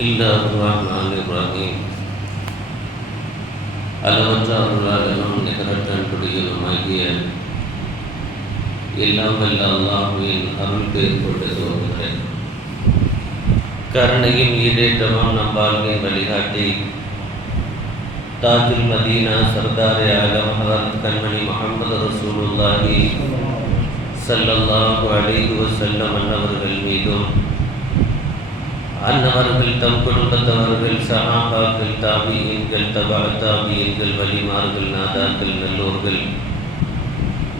இல்லாஹ்ரஹ்மானிர்ரஹீம். அளவற்ற அருளாளனும் நிகரற்ற அன்புடையனுமாகிய எல்லாம் வல்ல அல்லாஹ்வின் அருள் பெயர் கொண்டு துவங்குகிறேன். கருணையும் ஈடேற்றமும் நம் வாழ்வின் வழிகாட்டி தாஜுல் மதீனா சர்தார் ஆலம் ஹதரத் கண்மணி முஹம்மது ரசூலுல்லாஹி ஸல்லல்லாஹு அலைஹி வஸல்லம் அன்னவர்கள் மீதும் அன்னவர்கள் தம் குடும்பத்தவர்கள் சஹாபாக்கள் தாபியீன்கள் தாபியீன்கள் வலிமார்கள் நாதாக்கள் நல்லோர்கள்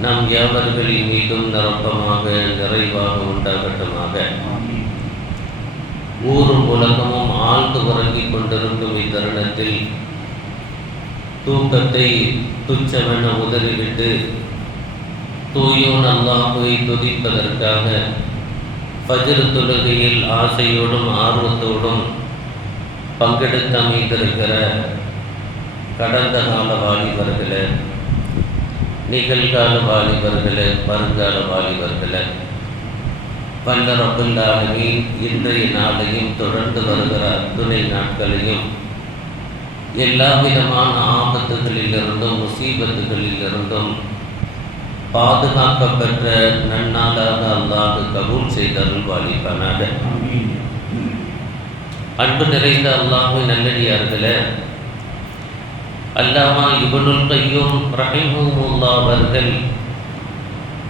நம் யாவர்களின் மீதும் நிரப்பமாக நிறைவாக உண்டாகட்டமாக. ஊரும் உலகமும் ஆழ்ந்து உறங்கிக் கொண்டிருக்கும் இத்தருணத்தில் தூக்கத்தை துச்சமென உதறிவிட்டு தூயோன் அல்லாஹ்வை துதிப்பதற்காக ஃபஜ்ர் தொழுகையில் ஆசையோடும் ஆர்வத்தோடும் பங்கெடுத்து அமைந்திருக்கிற கடந்த கால வாலிபர்களே, நிகழ்கால வாலிபர்களே, வருங்கால வாலிபர்களே, வல்ல ரப்புல் ஆலமீன் இன்றைய நாளையும் தொடர்ந்து வருகிற அத்துணை நாட்களையும் எல்லா விதமான ஆபத்துகளிலிருந்தும் முசீபத்துகளிலிருந்தும் பாதுகாக்கப்பெற்ற நன்னாளாக அல்லாஹ் கபூல் செய்தருள் வாலிபனாக. அன்பு நிறைந்த அல்லாஹ்வின் நல்லடியார்களே, அல்லாமா இப்னுல் கய்யூம் ரஹிமஹுல்லாஹ் அவர்கள்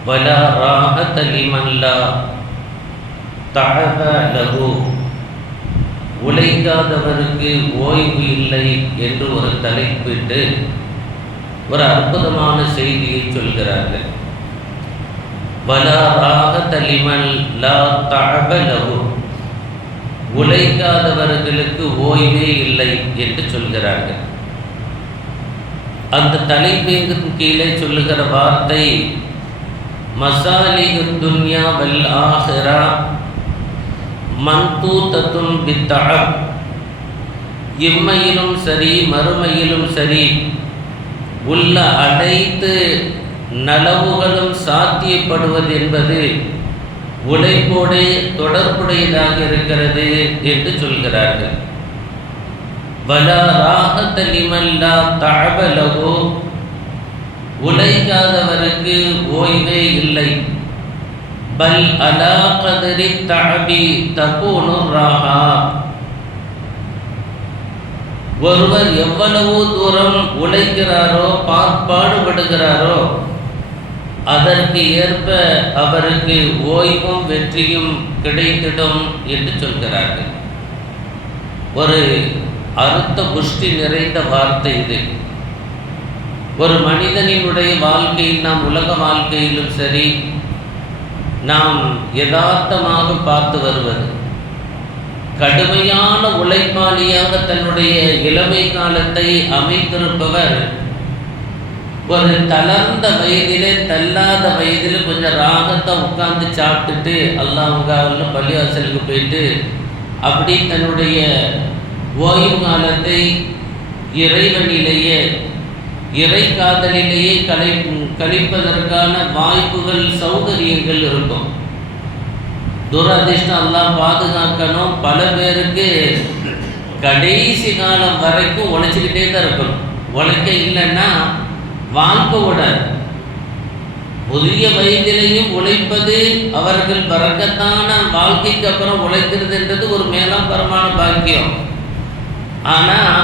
வலா ராஹத லிமன் லா தஅப லஹு, உழைக்காதவருக்கு ஓய்வு இல்லை என்று ஒரு தலைப்பிட்டு ஒரு அற்புதமான செய்தியை சொல்கிறார்கள். வலா ராஹத லிமன் லா தஅப லஹு, உழைக்காதவர்களுக்கு ஓய்வே இல்லை என்று சொல்கிறார்கள். அந்த தலைப்பின் கீழே சொல்லுகிற வார்த்தை மசாலிகுத் துன்யா வல் ஆஹிரா மன்தூதத்துன் பித்தஅப், இம்மையிலும் சரி மறுமையிலும் சரி உள்ள அனைத்து நலவுகளும் சாத்தியப்படுவது என்பது உழைப்போடு தொடர்புடையதாக இருக்கிறது என்று சொல்கிறார்கள். வலா ராஹத லிமன் லா தஅப லஹு, உழைக்காதவருக்கு ஓய்வே இல்லை. பல் அலா கதரி தஅபி தகூனு ராஹா, ஒருவர் எவ்வளவு தூரம் உழைக்கிறாரோ பாடுபடுகிறாரோ அதற்கு ஏற்ப அவருக்கு ஓய்வும் வெற்றியும் கிடைத்திடும் என்று சொல்கிறார்கள். ஒரு அர்த்த புஷ்டி நிறைந்த வார்த்தை இது. ஒரு மனிதனினுடைய வாழ்க்கையில், நாம் உலக வாழ்க்கையிலும் சரி, நாம் யதார்த்தமாக பார்த்து வருவது, கடுமையான உழைப்பாளியாக தன்னுடைய இளமை காலத்தை அமைத்திருப்பவர் ஒரு தளர்ந்த வயதிலே, தள்ளாத வயதில் கொஞ்சம் ராகத்தை உட்கார்ந்து சாப்பிட்டுட்டு அல்லாஹ்வுக்காக பள்ளிவாசலுக்கு போயிட்டு அப்படி தன்னுடைய ஓய்வு காலத்தை இறைவனிலேயே இறை காதலிலேயே கழிப்பதற்கான வாய்ப்புகள் சௌகரியங்கள் இருக்கும். துரதிர்ஷ்டம் அல்லாஹ் பாதுகாக்கணும். பல பேருக்கு கடைசி காலம் வரைக்கும் உழைச்சிக்கிட்டே தான் இருக்கணும். உழைக்க இல்லைன்னா வாழ்க்கை விடாது. புதிய வயதிலையும் உழைப்பது அவர்கள் பரக்கத்தான வாழ்க்கைக்கு அப்புறம் உழைக்கிறதுன்றது ஒரு மேலாம்பரமான பாக்கியம். ஆனால்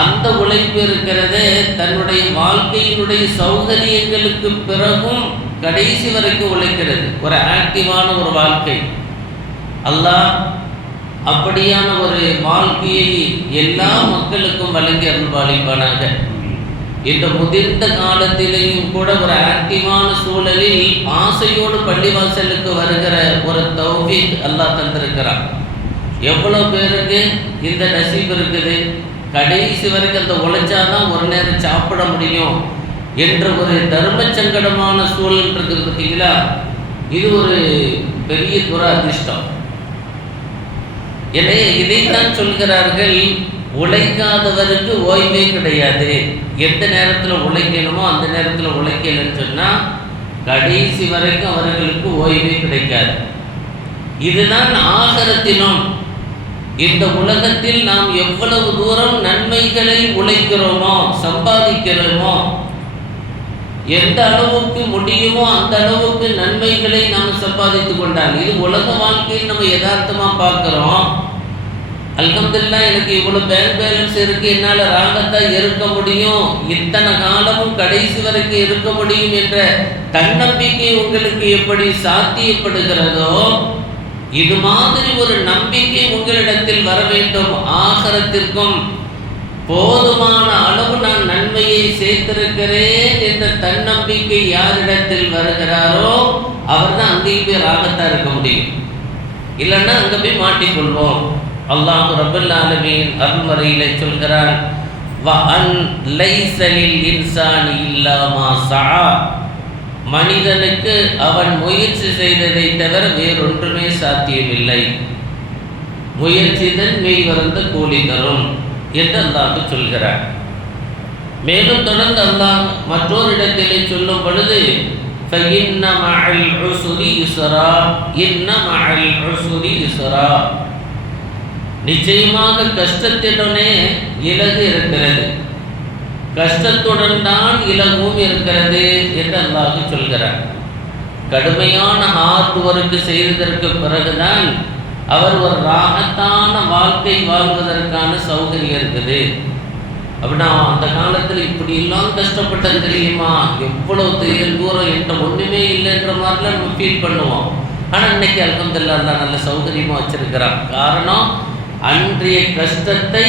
அந்த உழைப்பு இருக்கிறதே தன்னுடைய வாழ்க்கையினுடைய சௌகரியங்களுக்கு பிறகும் கடைசி வரைக்கும் உழைக்கிறது. ஒரு ஆக்டிவான ஒரு வாழ்க்கை. அல்லாஹ் அப்படியான ஒரு வாழ்க்கையை எல்லா மக்களுக்கும் வழங்கி அருள்பாலிப்பானாக. இந்த முதிர்ந்த காலத்திலேயும் கூட ஒரு ஆக்டிவான சூழலில் ஆசையோடு பள்ளிவாசலுக்கு வருகிற ஒரு தௌஃபீக் அல்லாஹ் தந்திருக்கிறான். எவ்வளோ பேருக்கு இந்த நசீப் இருக்குது? கடைசி வரைக்கும் அந்த உழைச்சாதான் ஒரு நேரம் சாப்பிட முடியும் என்ற ஒரு தர்ம சங்கடமான சூழல் இருக்குது பார்த்தீங்களா? இது ஒரு பெரிய துரதிர்ஷ்டம். எனவே இதைத்தான் சொல்கிறார்கள், உழைக்காதவருக்கு ஓய்வே கிடையாது. எந்த நேரத்தில் உழைக்கணுமோ அந்த நேரத்தில் உழைக்கலன்னு சொன்னால் கடைசி வரைக்கும் அவர்களுக்கு ஓய்வே கிடைக்காது. இதுதான் ஆகரத்திலும் இந்த உலகத்தில் நாம் எவ்வளவு தூரம் நன்மைகளை உழைக்கிறோமோ, சம்பாதிக்கிறோமோ, எந்த அளவுக்கு முடியுமோ அந்த அளவுக்கு நன்மைகளை நாம் சம்பாதித்து கொண்டால், இது உலக வாழ்க்கையில் நம்ம யதார்த்தமாக பார்க்குறோம். அல்ஹம்துலில்லாஹ், எனக்கு இவ்வளோ பேங்க் பேலன்ஸ் இருக்குது, என்னால் ராகத்தாக இருக்க முடியும், இத்தனை காலமும் கடைசி வரைக்கும் இருக்க முடியும் என்ற தன்னம்பிக்கை உங்களுக்கு எப்படி சாத்தியப்படுகிறதோ, இது மாதிரி ஒரு நம்பிக்கை உங்களிடத்தில் வர வேண்டும். ஆகிரத்திற்கும் போதுமான அளவு நான் நன்மையை சேர்த்திருக்கிறேன் என்ற தன்னம்பிக்கை யாரிடத்தில் வருகிறாரோ அவர் தான் அங்கேயும் போய் ராகத்தாக இருக்க முடியும். இல்லைன்னா அங்கே போய் மாட்டிக்கொள்வோம். அல்லாஹ் ரப்பல் ஆலமீன் அருள்மறையிலே சொல்கிறான், வஅன் லைஸ லில் இன்சானி இல்லா மா ஸஆ, மனிதனுக்கு அவன் முயற்சி செய்ததை தவிர வேறொன்றுமே சாத்தியமில்லை. முயற்சிதன் மெய் வருந்த கூலி தரும் என்று அல்லாஹ் சொல்கிறார். மேலும் தொடர்ந்து அல்லாஹ் மற்றொரு இடத்திலே சொல்லும் பொழுது, فَإِنَّ مَعَ الْعُسْرِ يُسْرًا إِنَّ مَعَ الْعُسْرِ يُسْرًا, நிச்சயமாக கஷ்டத்துடனே இலகு இருக்கிறது, கஷ்டத்துடன் தான் இலகும் இருக்கிறது என்று அல்லாஹ் சொல்கிறார். கடுமையான ஹார்ட் ஒர்க் செய்ததற்கு பிறகுதான் அவர் ஒரு ராகத்தான வாழ்க்கை வாழ்வதற்கான சௌகரியம் இருக்குது. அப்படின்னா அந்த காலத்தில் இப்படி எல்லாம் கஷ்டப்பட்டது தெரியுமா, எவ்வளோ தூரம் என்கிட்ட ஒன்றுமே இல்லைன்ற மாதிரிலாம் நம்ம ஃபீல் பண்ணுவோம். ஆனால் இன்னைக்கு அல்ஹம்துலில்லாஹ் அல்லாஹ் நல்ல சௌகரியமாக வச்சிருக்கிறான். காரணம், அன்றைய கஷ்டத்தை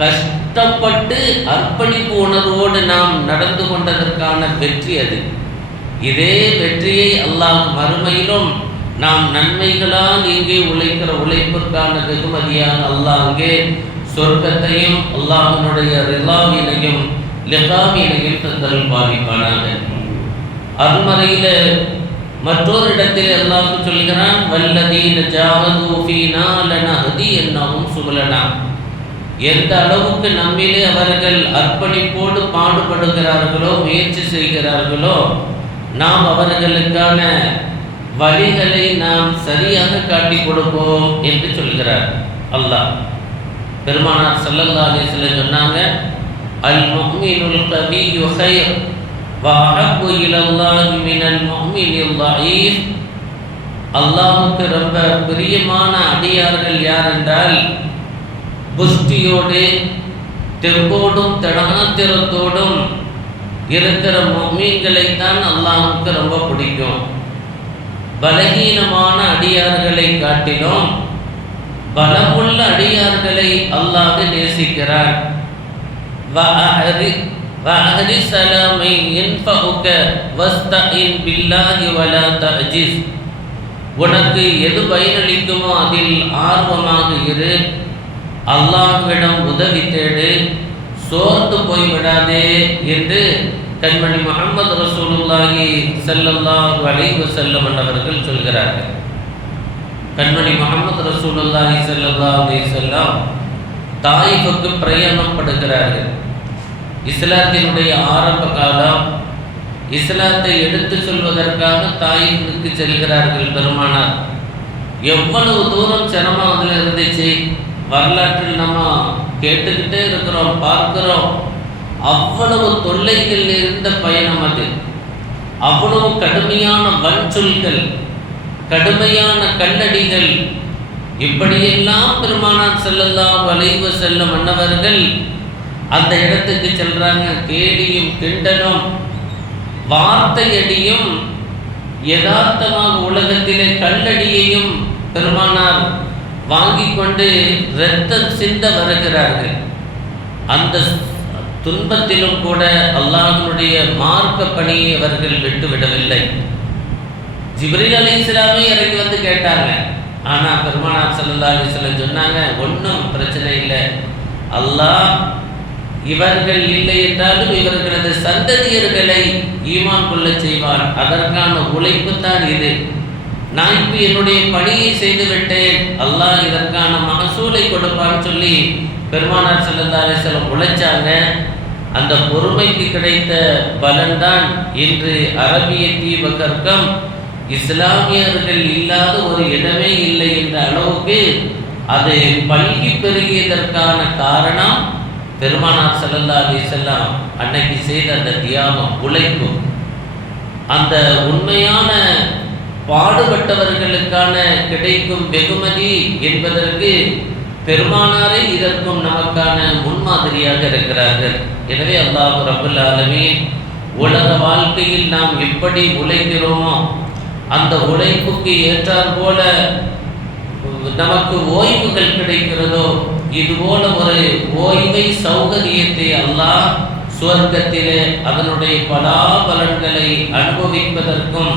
கஷ்டப்பட்டு அர்ப்பணிப்பு உணர்வோடு நாம் நடந்து கொண்டதற்கான வெற்றி அது. இதே வெற்றியை அல்லாஹ் மறுமையிலும் நாம் நன்மைகளால் இங்கே உழைக்கிற உழைப்பிற்கான வெகுமதியாக அல்லாஹ் அங்கே சொர்க்கத்தையும் அல்லாஹ்வினுடைய ரிலாவினையும் லிகாவினையும் தந்தல் பாவிப்பானாக. அருள்மறையில் மற்றொரு இடத்தில் அல்லாஹ் சொல்கிறான், வல்லதீன ஜாஹது ஃபீனா லனஹ்தியன்னஹும் சுபலனா, எந்த அளவுக்கு நம்மிலே அவர்கள் அர்ப்பணிப்போடு பாடுபடுகிறார்களோ, முயற்சி செய்கிறார்களோ, நாம் அவர்களுக்கான வழிகளை நாம் சரியாக காட்டி கொடுப்போம் என்று சொல்கிறார் அல்லாஹ். பெருமானார் ஸல்லல்லாஹு அலைஹி வஸல்லம் சொன்னாங்க, அல் முஃமினுல் கவிய்யு கைர் வ அஹப்பு இலல்லாஹி மினல் முஃமினில் ضعீஃப். அல்லாஹ்வுக்கு ரொம்ப பிரியமான அடியார்கள் யார் என்றால், புஷ்டியோடு தெம்போடும் தடாத்திரத்தோடும் இருக்கிற முஃமின்களைத்தான் அல்லாஹ்வுக்கு ரொம்ப பிடிக்கும். பலகீனமான அடியார்களை காட்டிலும் பலமுள்ள அடியார்களை அல்லாஹ் நேசிக்கிறார். وَأَحْرِصْ عَلَى مَنْ يَنْفَعُكَ وَاسْتَعِنْ بِاللَّهِ وَلَا تَعْجِزْ. உனக்கு எது பயனளிக்குமோ அதில் ஆர்வமாக இரு, அல்லாஹ்விடம் உதவி தேடு, சோர்ந்து போய்விடாதே என்று கண்மணி முஹம்மது ரசூலுல்லாஹி ஸல்லல்லாஹு அலைஹி வஸல்லம் அவர்கள் சொல்கிறார்கள். கண்மணி முஹம்மது ரசூலுல்லாஹி ஸல்லல்லாஹு அலைஹி வஸல்லம் தாயிஃபுக்கு பிரயாணம் படுகிறார்கள். இஸ்லாத்தினுடைய ஆரம்ப காலம், இஸ்லாத்தை எடுத்து சொல்வதற்காக தாயிஃபுக்கு செல்கிறார்கள் பெருமானார். எவ்வளவு தூரம் சிரமம் அதில் இருந்துச்சு, வரலாற்றில் நம்ம கேட்டுக்கிட்டே இருக்கிறோம், பார்க்கிறோம். அவ்வளவு தொல்லைகள் இருந்த பயணம் அது, அவ்வளவு கடுமையான வன்சொல்கள், கடுமையான கல்லடிகள், இப்படியெல்லாம் பெருமானார் ஸல்லல்லாஹு அலைஹி வஸல்லம் அன்னவர்கள் அந்த இடத்துக்கு செல்றாங்க. கேலியும் கிண்டலும் வார்த்தையடியும் யதார்த்தமாக உலகத்திலே கல்லடியையும் பெருமானார் வாங்கி கொண்டு இரத்தம் சிந்த வருகிறார்கள். அந்த துன்பத்திலும் கூட அல்லாஹ்வுடைய மார்க்க பணியை அவர்கள் விட்டுவிடவில்லை. ஜிப்ரீல் அலைஹிஸ்ஸலாமே இறங்கி வந்து கேட்டாங்க. ஆனால் பெருமானார் ஸல்லல்லாஹு அலைஹி வஸல்லம் சொன்னாங்க, ஒன்றும் பிரச்சனை இல்லை, அல்லாஹ் இவர்கள் இல்லை என்றாலும் இவர்களது சந்ததியர்களை ஈமான் கொள்ள செய்வான், அதற்கான உழைப்பு தான் இது. நான் இப்போ என்னுடைய பணியை செய்துவிட்டேன், அல்லாஹ் இதற்கான மகசூலை கொடுப்பான்னு சொல்லி பெருமானார் ஸல்லல்லாஹு அலைஹி வஸல்லம் உழைச்சாங்க. அந்த பொறுமைக்கு கிடைத்த பலன்தான் இன்று அரபிய தீபகற்கம் இஸ்லாமியர்கள் இல்லாத ஒரு இடமே இல்லை என்ற அளவுக்கு அது பல்கி பெருகியதற்கான காரணம் பெருமானார் ஸல்லல்லாஹு அலைஹி வஸல்லம் அன்னைக்கு செய்த அந்த தியாகம், உழைப்பு. அந்த உண்மையான பாடுபட்டவர்களுக்கான கிடைக்கும் வெகுமதி என்பதற்கு பெருமானாரே இதற்கும் நமக்கான முன்மாதிரியாக இருக்கிறார்கள். எனவே அல்லாஹ் ரப்பல் ஆலமீன் உலக வாழ்க்கையில் நாம் எப்படி உழைக்கிறோமோ அந்த உழைப்புக்கு ஏற்றாற் போல நமக்கு ஓய்வுகள் கிடைக்கிறதோ, இதுபோல ஒரு ஓய்வை சௌகரியத்தை அல்லாஹ் சுவர்க்கத்திலே அதனுடைய பலாபலன்களை அனுபவிப்பதற்கும்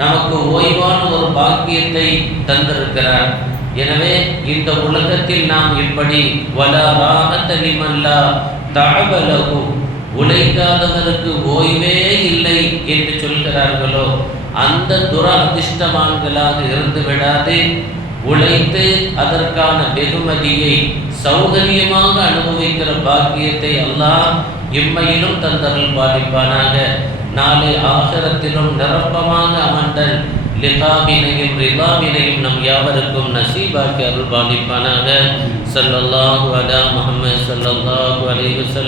நமக்கு ஓய்வான ஒரு பாக்கியத்தை தந்திருக்கிறார். எனவே இந்த உலகத்தில் நாம் இப்படி வலா ராஹத லிமல்லா தஅபலஹு, உழைக்காதவருக்கு ஓய்வே இல்லை என்று சொல்கிறார்களோ அந்த துரதிர்ஷ்டவான்களாக இருந்து விடாது, உழைத்து அதற்கான வெகுமதியை சௌகரியமாக அனுபவிக்கிற பாக்கியத்தை அல்லாஹ் இம்மையிலும் தந்தருள் பாலிப்பானாக. நாளை ஆகிரத்திலும் நிரப்பமாக அமர்ந்தன் லிகாவினையும் ரிலாவினையும் நம் யாவருக்கும் நசீபாக்கி அருள் பாலிப்பானாக. ஸல்லல்லாஹு அலா முஹம்மது ஸல்லல்லாஹு அலைஹி வஸல்லம்.